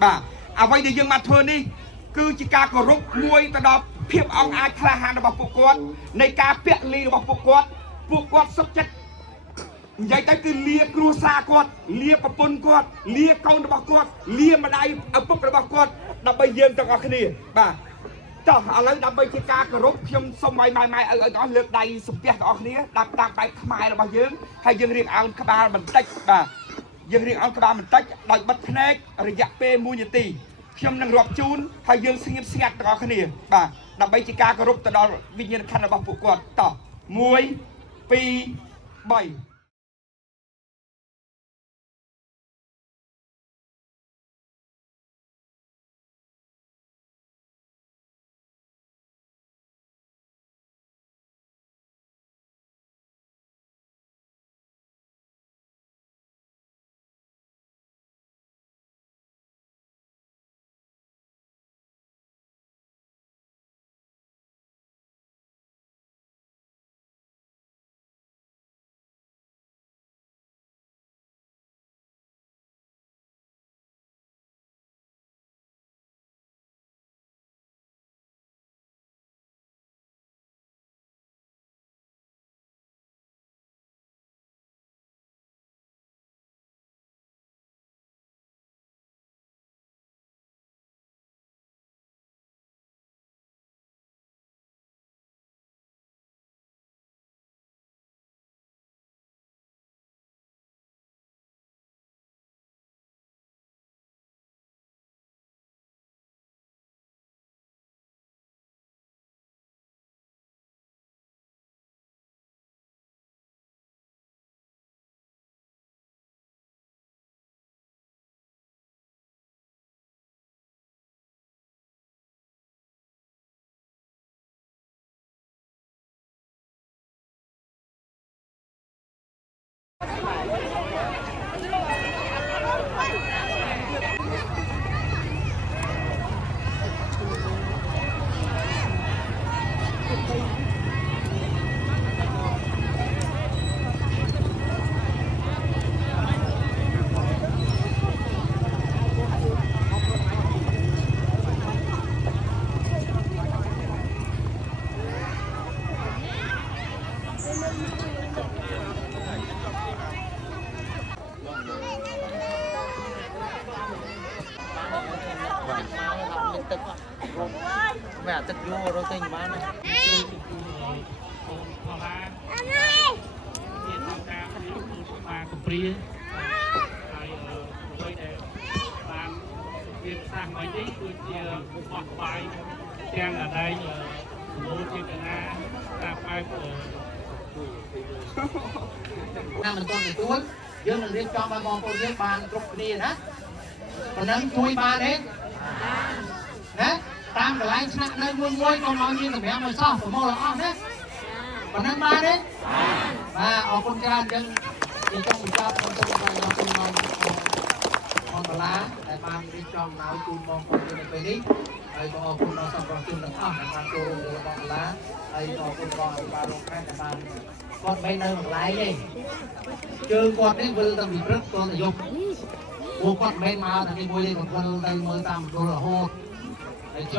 bà vậy thì dương mặt thôi đi cứ chỉ ca có rút nuôi ta đọc phiệp ông ai khai hàng đọc phục quậtในការពាក់លីរបស់ពួកគាត់សុខចិត្តនិយាយទៅគឺលាគ្រួសារគាត់លាប្រពន្ធគាត់លាកូនរបស់គាត់លាម្ដាយឪពុករបស់គាត់ដើម្បីយើងទាំងអស់គ្នាបាទចុះឥឡូវដើម្បីជាការគោរពខ្ញុំសូមឲ្យម៉ែអើអស់លើកដៃសំពះទាំងអស់គ្នាដាក់តាមបែបខ្មែររបស់យើងហើយយើងរៀបអោនក្បាលបន្តិចបាទយើងរៀបអោនក្បាលបន្តិចដោយបិទភ្នែករយៈពេល1នាទីខ្ញុំនឹងរាប់ជូនហើយយើងស្ងៀមស្ងាត់ទាំងអស់គ្នាបាទដើម្បីជាការគោរពទៅដល់វិញ្ញាណក្ខន្ធរបស់ពួកគាត់តោះ1 2 3mẹទឹកយូររត់ទៅបានណាបានកំព្រាហើយអ្វីដែលបានវាសាសមកនេះគឺជាបោះបាយទាំងអដែងមូលចេតនាតាមបែបតាមមិនទាន់ទទួលយើងនឹងរៀបចំឲ្យបងប្អូនយើងបានគ្រប់គ្នាណាប៉ុណ្ណឹងជួយបានទេណាតាមកន្លែងស្នាក់នៅមួយកុំឲ្យមានសម្រាប់ឲ្យសោះប្រមូលអស់ណាប៉ុណ្ណឹងបានទេបាទអរគុណច្រើនយើងនិយាយចង់បញ្ចប់ខ្ញុំសូមថ្លែងអរគុណដល់បងតាឡាដែលបានរៀបចំឲ្យជូនបងប្អូននៅពេលនេះហើយក៏អរគុណដល់សប្បុរសជនទាំងអស់ដែលបានចូលរួមជាមួយបងតាឡាហើយក៏អរគុណដល់អភិបាលរងខេត្តដែលបានគាត់មិននៅកន្លែងទេជើងគាត់នេះវិលទៅពីព្រឹកទៅយប់ពួកគាត់មិនមកតែមួយទេគាត់វិលទៅមើលតាមមណ្ឌលរហូតហើយចុះ